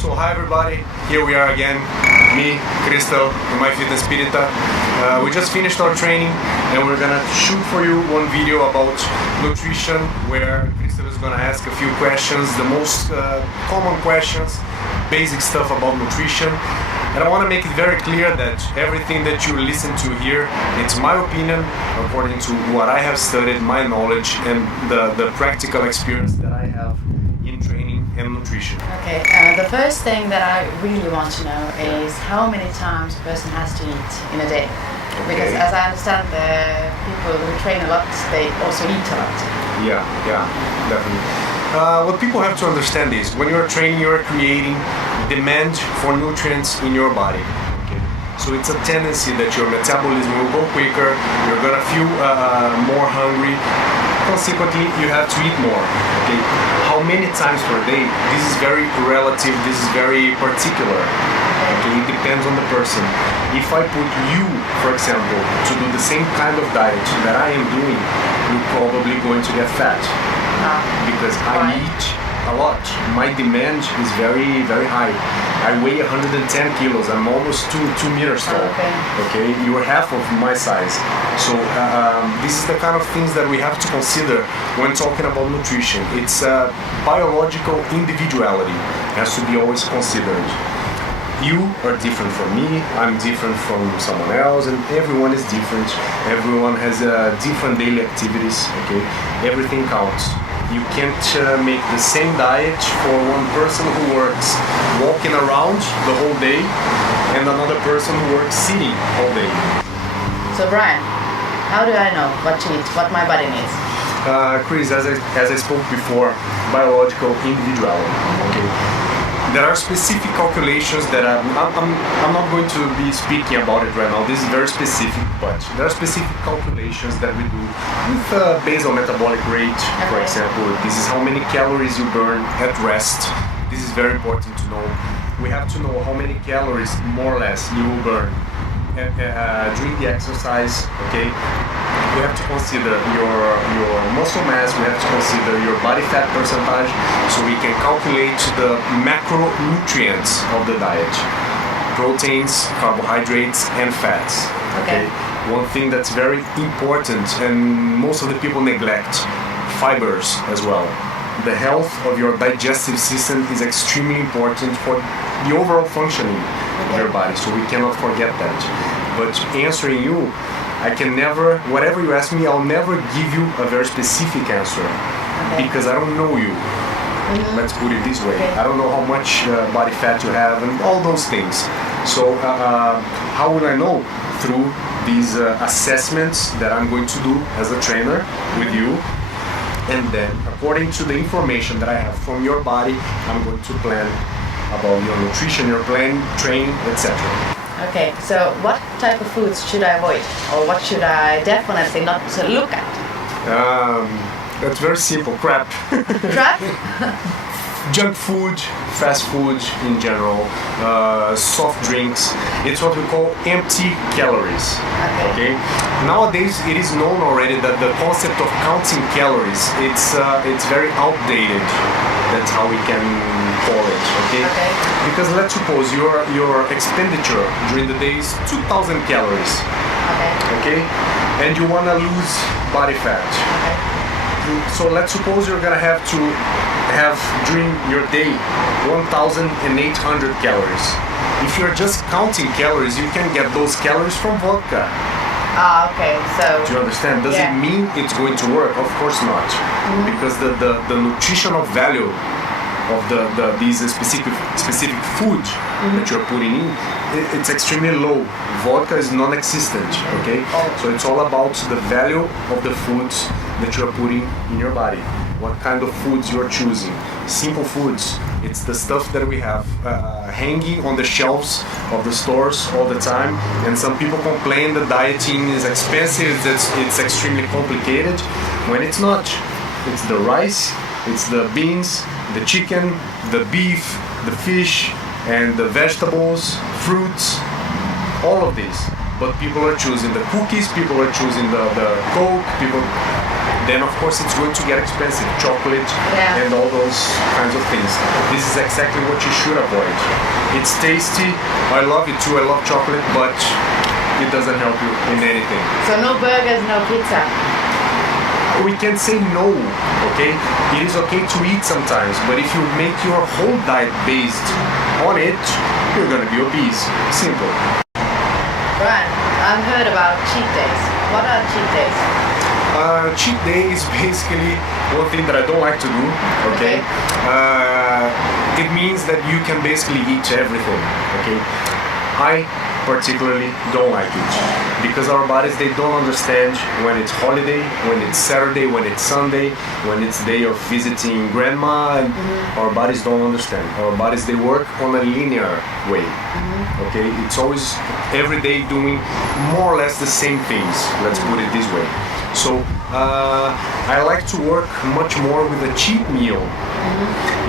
So hi everybody, here we are again, me, Crystal, and my fitness Spirita. We just finished our training and we're gonna shoot for you one video about nutrition where Crystal is gonna ask a few questions, the most common questions, basic stuff about nutrition. And I want to make it very clear that everything that you listen to here, it's my opinion according to what I have studied, my knowledge, and the practical experience that I have in training and nutrition. Okay, the first thing that I really want to know is how many times a person has to eat in a day. Okay. Because as I understand, the people who train a lot, they also eat a lot. Yeah, definitely. What people have to understand is when you're training, you're creating demand for nutrients in your body. Okay? So it's a tendency that your metabolism will go quicker, you're gonna feel more hungry. Consequently, you have to eat more. Okay? How many times per day? This is very relative, this is very particular. Okay? It depends on the person. If I put you, for example, to do the same kind of diet that I am doing, you're probably going to get fat. Because I eat a lot. My demand is very, very high. I weigh 110 kilos. I'm almost 2 meters tall. Okay, you're half of my size. So this is the kind of things that we have to consider when talking about nutrition. It's biological individuality has to be always considered. You are different from me, I'm different from someone else, and everyone is different. Everyone has different daily activities, okay? Everything counts. You can't make the same diet for one person who works walking around the whole day and another person who works sitting all day. So Bryan, how do I know what to eat, what my body needs? Kris, as I spoke before, biological individuality, okay? There are specific calculations that I'm not going to be speaking about it right now. This is very specific, but there are specific calculations that we do with basal metabolic rate, for example. This is how many calories you burn at rest. This is very important to know. We have to know how many calories, more or less, you will burn during the exercise, okay? We have to consider your muscle mass, we have to consider your body fat percentage, so we can calculate the macronutrients of the diet. Proteins, carbohydrates, and fats. Okay? One thing that's very important, and most of the people neglect, fibers as well. The health of your digestive system is extremely important for the overall functioning of your body, so we cannot forget that. But answering you, I can never, whatever you ask me, I'll never give you a very specific answer because I don't know you. Let's put it this way. I don't know how much body fat you have and all those things. So how will I know? Through these assessments that I'm going to do as a trainer with you. And then, according to the information that I have from your body, I'm going to plan about your nutrition, your plan, training, etc. Okay, so what type of foods should I avoid? Or what should I definitely not look at? That's very simple, crap. Crap? Junk food, fast food in general, soft drinks. It's what we call empty calories. Okay. Nowadays, it is known already that the concept of counting calories, it's very outdated. That's how we can call it. Okay. Because let's suppose your expenditure during the day is 2,000 calories. Okay. And you wanna lose body fat. So let's suppose you're gonna have to have during your day 1,800 calories. If you're just counting calories, you can get those calories from vodka. Okay, so... Do you understand? Does it mean it's going to work? Of course not. Because the nutritional value of these specific food that you're putting in, it's extremely low. Vodka is non-existent, okay? So it's all about the value of the foods that you're putting in your body. What kind of foods you're choosing. Simple foods. It's the stuff that we have hanging on the shelves of the stores all the time. And some people complain that dieting is expensive, that it's extremely complicated. When it's not. It's the rice, it's the beans, the chicken, the beef, the fish, and the vegetables, fruits, all of these. But people are choosing the cookies, people are choosing the Coke, then of course it's going to get expensive. Chocolate and all those kinds of things. This is exactly what you should avoid. It's tasty. I love it too. I love chocolate, but it doesn't help you in anything. So no burgers, no pizza. We can say no, okay? It is okay to eat sometimes, but if you make your whole diet based on it, you're gonna be obese. Simple. Bryan, I've heard about cheat days. What are cheat days? Cheat day is basically one thing that I don't like to do, okay? It means that you can basically eat everything, okay? I particularly don't like it because our bodies, they don't understand when it's holiday, when it's Saturday, when it's Sunday, when it's day of visiting grandma, and our bodies don't understand. Our bodies, they work on a linear way, okay? It's always every day doing more or less the same things, let's put it this way. So I like to work much more with a cheat meal.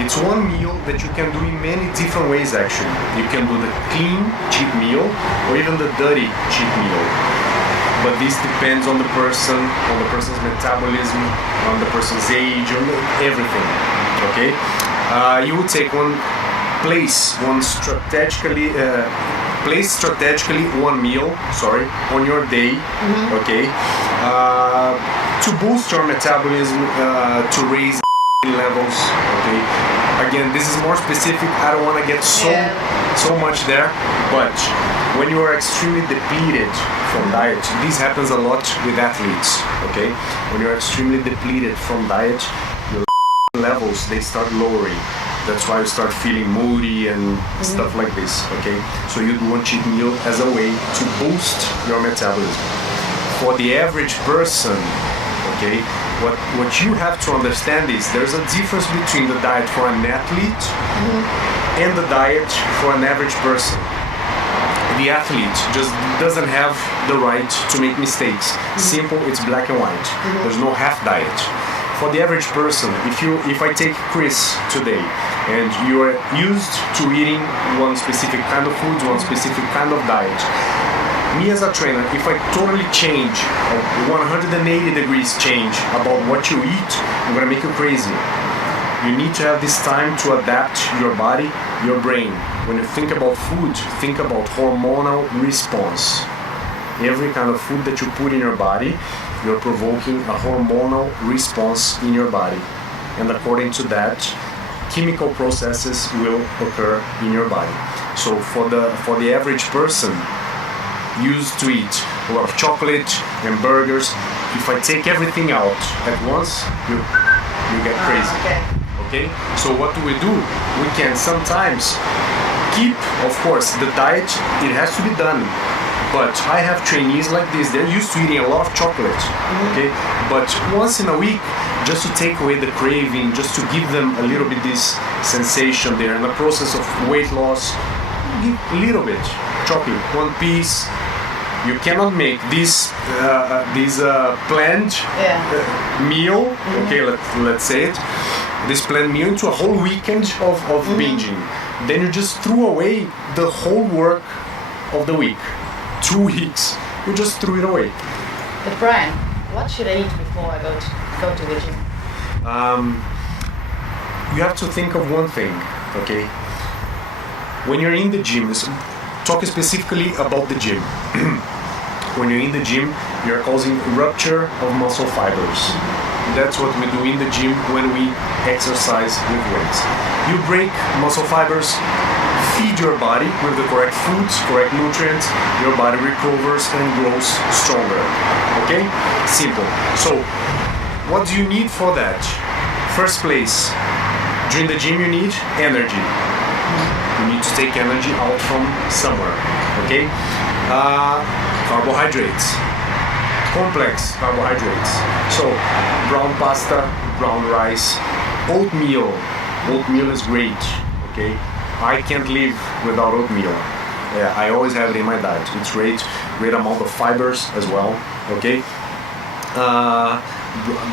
It's one meal that you can do in many different ways actually. You can do the clean cheat meal or even the dirty cheat meal. But this depends on the person, on the person's metabolism, on the person's age, on everything. Okay? You would take place strategically one meal, on your day, okay? To boost your metabolism, to raise levels, okay? Again, this is more specific. I don't want to get so much there, but when you are extremely depleted from diet, this happens a lot with athletes, okay? When you're extremely depleted from diet, your levels, they start lowering. That's why you start feeling moody and stuff like this, okay? So you do one cheat meal as a way to boost your metabolism. For the average person, okay, what you have to understand is there's a difference between the diet for an athlete and the diet for an average person. The athlete just doesn't have the right to make mistakes. Simple, it's black and white. There's no half diet. For the average person, if I take Kris today and you are used to eating one specific kind of food, one specific kind of diet, me as a trainer, if I totally change, a 180 degrees change about what you eat, I'm gonna make you crazy. You need to have this time to adapt your body, your brain. When you think about food, think about hormonal response. Every kind of food that you put in your body, you're provoking a hormonal response in your body. And according to that, chemical processes will occur in your body. So for the average person, used to eat a lot of chocolate and burgers, if I take everything out at once, you get crazy. Okay? So what do? We can sometimes keep, of course, the diet, it has to be done. But I have trainees like this, they're used to eating a lot of chocolate, okay? But once in a week, just to take away the craving, just to give them a little bit this sensation there in the process of weight loss, a little bit chocolate, one piece. You cannot make this planned meal, okay, let's say it, this planned meal into a whole weekend of binging. Then you just threw away the whole work of the week. 2 weeks, you just threw it away. But Bryan, what should I eat before I go to the gym? You have to think of one thing, okay? When you're in the gym, talk specifically about the gym. When you're in the gym, you're causing rupture of muscle fibers. That's what we do in the gym when we exercise with weights. You break muscle fibers, feed your body with the correct foods, correct nutrients, your body recovers and grows stronger. Okay? Simple. So, what do you need for that? First place, during the gym you need energy. You need to take energy out from somewhere. Okay? Carbohydrates. Complex carbohydrates. So, brown pasta, brown rice, oatmeal. Oatmeal is great. Okay? I can't live without oatmeal. Yeah, I always have it in my diet. It's great amount of fibers as well. Okay.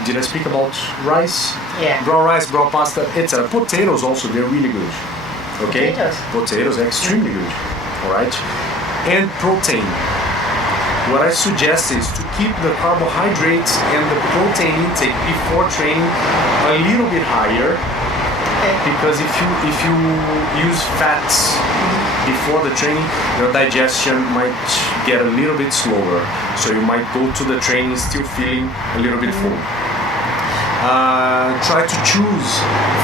Did I speak about rice? Yeah. Brown rice, brown pasta, etc. Potatoes also, they're really good. Okay. Potatoes are extremely good. All right. And protein. what I suggest is to keep the carbohydrates and the protein intake before training a little bit higher, because if you use fats before the training, your digestion might get a little bit slower, so you might go to the training still feeling a little bit full. Try to choose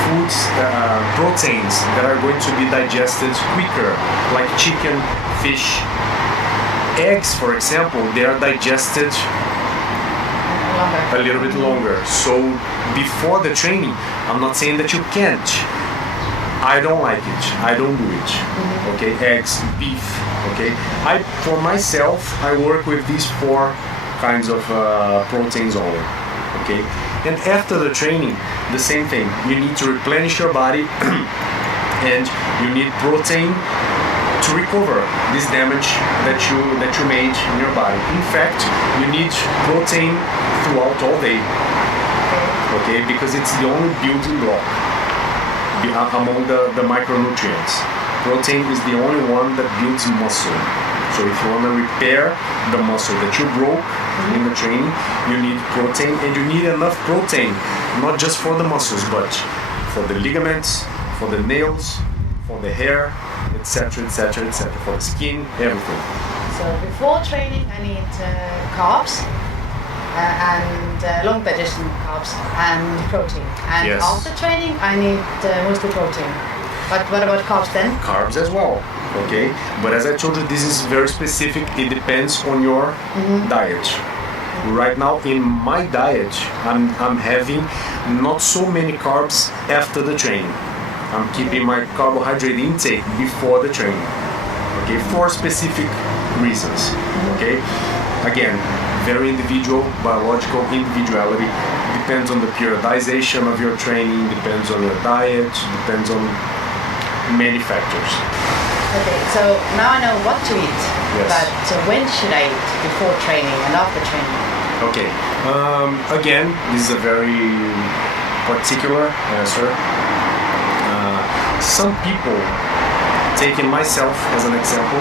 foods, proteins that are going to be digested quicker, like chicken, fish. Eggs, for example, they are digested a little bit longer. So before the training, I'm not saying that you can't. I don't like it. I don't do it. Okay, eggs, beef. Okay, for myself, I work with these 4 kinds of proteins only. Okay, and after the training, the same thing. You need to replenish your body, and you need protein to recover this damage that you made in your body. In fact, you need protein throughout all day. Okay, because it's the only building block among the micronutrients. Protein is the only one that builds muscle. So if you want to repair the muscle that you broke in the training, you need protein, and you need enough protein, not just for the muscles, but for the ligaments, for the nails, for the hair, etc., etc., etc., for the skin, everything. So before training, I need carbs and long digestion carbs and protein. And yes. After training, I need mostly protein. But what about carbs then? Carbs as well. Okay, but as I told you, this is very specific. It depends on your diet. Right now, in my diet, I'm having not so many carbs after the training. I'm keeping my carbohydrate intake before the training. Okay, for specific reasons. Okay, again, very individual, biological individuality. Depends on the periodization of your training. Depends on your diet. Depends on many factors. Okay, so now I know what to eat, yes. But when should I eat? Before training and after training? Okay, again, this is a very particular answer. Some people, taking myself as an example,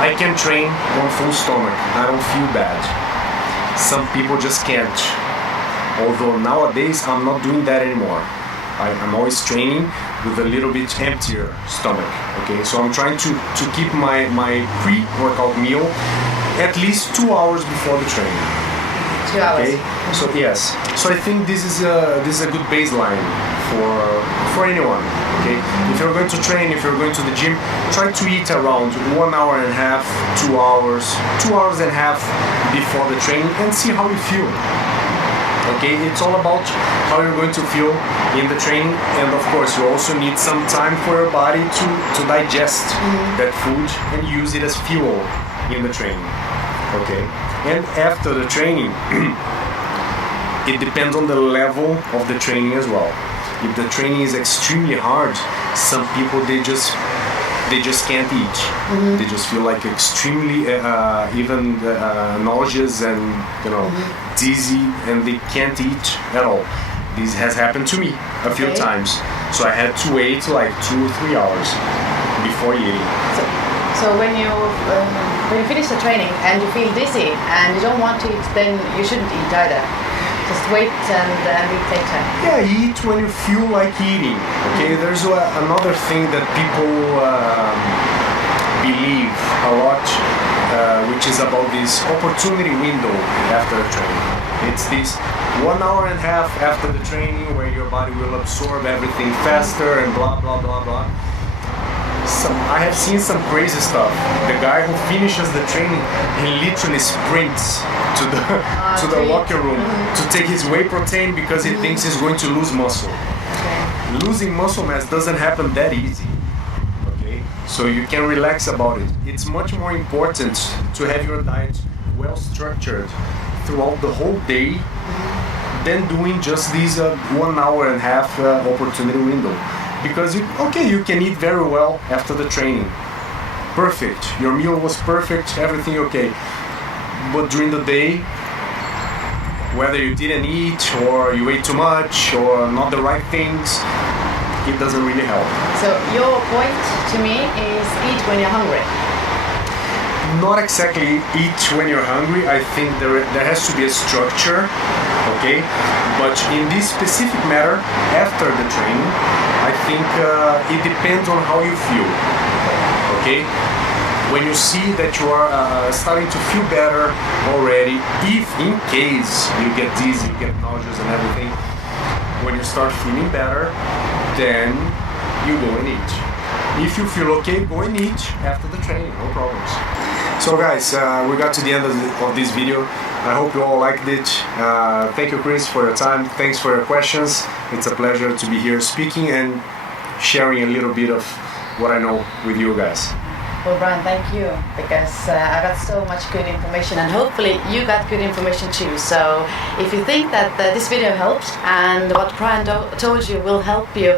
I can train on full stomach, I don't feel bad. Some people just can't. Although nowadays I'm not doing that anymore. I'm always training with a little bit emptier stomach. Okay, so I'm trying to keep my pre-workout meal at least 2 hours before the training. 2 hours. Okay, so yes, so I think this is a good baseline for anyone. Okay, if you're going to train, if you're going to the gym, try to eat around 1 hour and a half, 2 hours, 2 hours and a half before the training, and see how you feel. Okay, it's all about how you're going to feel in the training, and of course you also need some time for your body to digest that food and use it as fuel in the training. Okay, and after the training, it depends on the level of the training as well. If the training is extremely hard, some people they just can't eat. They just feel like extremely even nauseous and dizzy, and they can't eat at all. This has happened to me a few times. So I had to wait like 2 or 3 hours before eating. So when you finish the training and you feel dizzy and you don't want to eat, then you shouldn't eat either. Just wait and eat later. Yeah, eat when you feel like eating. Okay, there's another thing that people believe a lot, which is about this opportunity window after the training. It's this 1 hour and a half after the training where your body will absorb everything faster and blah blah blah blah. I have seen some crazy stuff. The guy who finishes the training, he literally sprints to the locker room to take his whey protein because he thinks he's going to lose muscle. Losing muscle mass doesn't happen that easy. Okay, so you can relax about it. It's much more important to have your diet well structured throughout the whole day than doing just these 1 hour and a half opportunity window. Because you can eat very well after the training. Perfect. Your meal was perfect, everything okay. But during the day, whether you didn't eat or you ate too much or not the right things, it doesn't really help. So your point to me is eat when you're hungry. not exactly eat when you're hungry. I think there has to be a structure, okay? But in this specific matter, after the training, I think it depends on how you feel, okay? When you see that you are starting to feel better already, if in case you get dizzy, you get nauseous and everything, when you start feeling better, then you go and eat. If you feel okay, go and eat after the training, no problems. So guys, we got to the end of this video. I hope you all liked it. Thank you, Kris, for your time. Thanks for your questions. It's a pleasure to be here speaking and sharing a little bit of what I know with you guys. Well, Bryan, thank you, because I got so much good information, and hopefully you got good information too. So if you think that this video helped and what Bryan told you will help you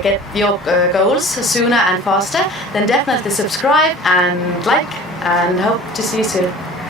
get your goals sooner and faster, then definitely subscribe and like, and hope to see you soon.